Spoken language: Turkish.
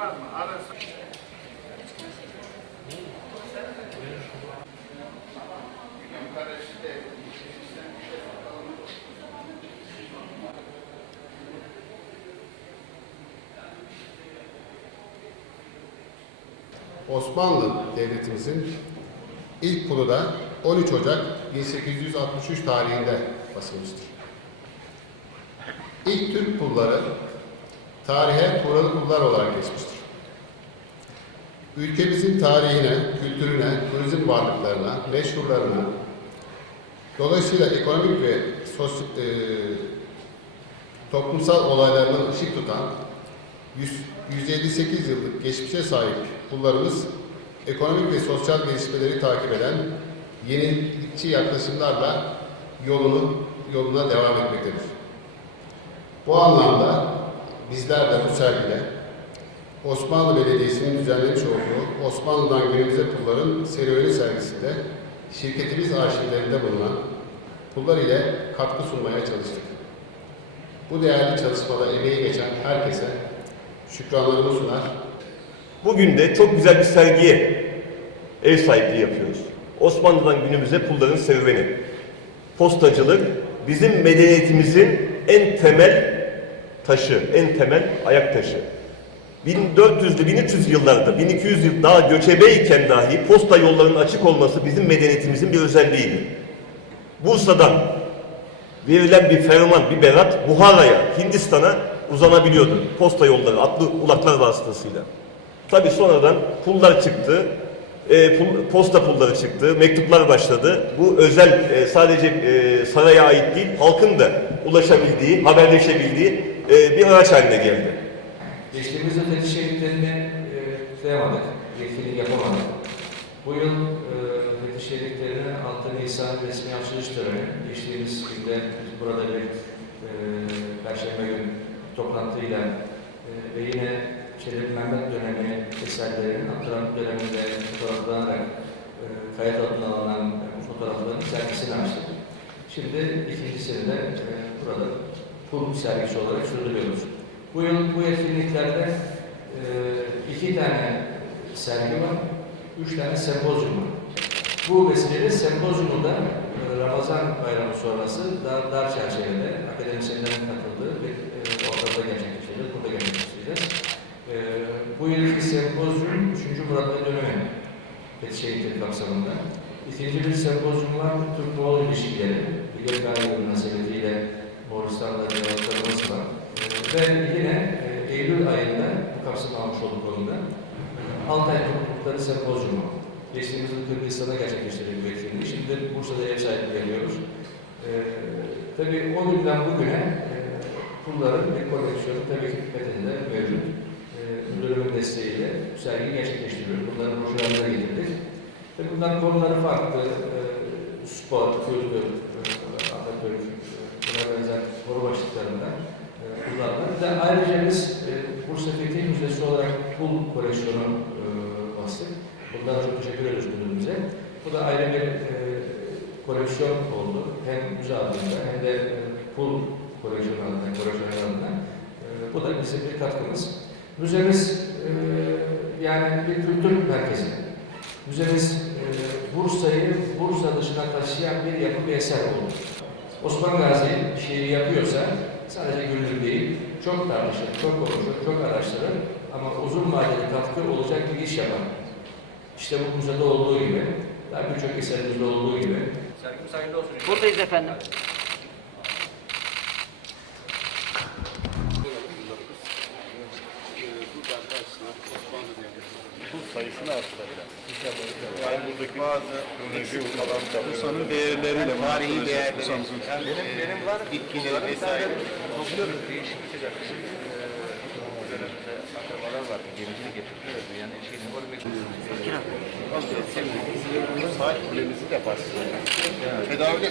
var mı? Arası. Osmanlı Devletimizin ilk pulu da 13 Ocak 1863 tarihinde basılmıştır. İlk Türk pulları tarihe Tuğralı pullar olarak geçmiştir. Ülkemizin tarihine, kültürüne, turizm varlıklarına, meşhurlarına, dolayısıyla ekonomik ve sosyal, toplumsal olaylarına ışık tutan 100 158 yıllık geçmişe sahip kullarımız ekonomik ve sosyal gelişmeleri takip eden yenilikçi yaklaşımlarla yolunu yoluna devam etmektedir. Bu anlamda bizler de bu sergide Osmanlı Belediyesi'nin düzenlemiş olduğu Osmanlı'dan günümüze pulların serüveni sergisinde şirketimiz arşivlerinde bulunan pullar ile katkı sunmaya çalıştık. Bu değerli çalışmada emeği geçen herkese şükranlarımı sunar. Bugün de çok güzel bir sergiye ev sahipliği yapıyoruz. Osmanlı'dan günümüze pulların serüveni. Postacılık bizim medeniyetimizin en temel taşı, en temel ayak taşı. 1400'lü 1300 yıllarda, 1200 yıl daha göçebeyken dahi posta yollarının açık olması bizim medeniyetimizin bir özelliğiydi. Bursa'dan verilen bir ferman, bir berat Buhara'ya, Hindistan'a uzanabiliyordu. Posta yolları, atlı ulaklar vasıtasıyla. Tabii sonradan pullar çıktı, e, pul- posta pulları çıktı, mektuplar başladı. Bu özel e, sadece e, saraya ait değil, halkın da ulaşabildiği, haberleşebildiği e, bir araç haline geldi. Geçtiğimiz yıl fetiş şehitlerini e, kutlayamadık, etkinlik yapamadık. Bu yıl e, fetiş şehitlerinin 6 Nisan resmi açılış töreni. Geçtiğimiz günde biz burada bir e, Perşembe günü toplantıyla e, ve yine Çelebi Mehmet dönemi eserlerinin Abdülhamit döneminde fotoğraflanarak e, kayıt altına alınan e, fotoğrafların sergisini açtık. Şimdi ikincisini de e, burada pul sergisi olarak sürdürüyoruz. Bu yıl bu etkinliklerde e, iki tane sergi var, üç tane sempozyum var. Bu vesileyle sempozyumu da e, Ramazan bayramı sonrası dar, dar çerçevede akademisyenlerin katıldığı bir e, ortamda gerçekleştireceğiz, burada gerçekleştireceğiz. E, bu yılki sempozyum 3. Murat dönemi Fethi Şehitleri kapsamında. İkinci bir sempozyum var, Türk-Moğol ilişkileri. Gökhan yılı münasebetiyle Moğolistan'da. E, ve yine e, Eylül ayında bu kapsamı almış olduk konuda. Altay Toplulukları Sempozyumu. Geçtiğimiz yıl Kırgızistan'da gerçekleştirdik bu etkinliği. Şimdi Bursa'da ev sahipliği yapıyoruz. E, tabii o günden bugüne e, pulların bir koleksiyonu tabii ki Fethi'de mevcut. E, müdürümün desteğiyle bu sergiyi gerçekleştiriyoruz. Bunların broşürlerini getirdik. Tabii bunların konuları farklı. E, spor, kültür, e, Atatürk, e, buna benzer soru başlıklarında kullanılır. Bir de ayrıca biz e, Bursa Fethi Müzesi olarak pul koleksiyonu e, bastık. Bundan çok teşekkür ediyoruz müdürümüze. Bu da ayrı bir e, koleksiyon oldu. Hem müze adında hem de e, pul koleksiyonu adına, koleksiyon adına. E, bu da bize bir katkımız. Müzemiz e, yani bir kültür merkezi. Müzemiz e, Bursa'yı Bursa dışına taşıyan bir yapı bir eser oldu. Osman Gazi şiiri yapıyorsa sadece gönül değil, çok tartışır, çok konuşur, çok araştırır ama uzun vadeli katkı olacak bir iş yapar. İşte bu müzede olduğu gibi, daha birçok eserimizde olduğu gibi. Sergimiz hayırlı olsun. Buradayız efendim. Sayısını arttıracak. Yani buradaki bazı eksik kalan Bursa'nın değerleriyle, tarihi değerleri, benim, benim var, bitkileri vesaire topluyoruz, değişik bir şeyler. Bizim bu dönemde akrabalar var, gemicilik yapıyoruz. Yani şeyini görmek Saat kulemizi de bastı. Tedavi de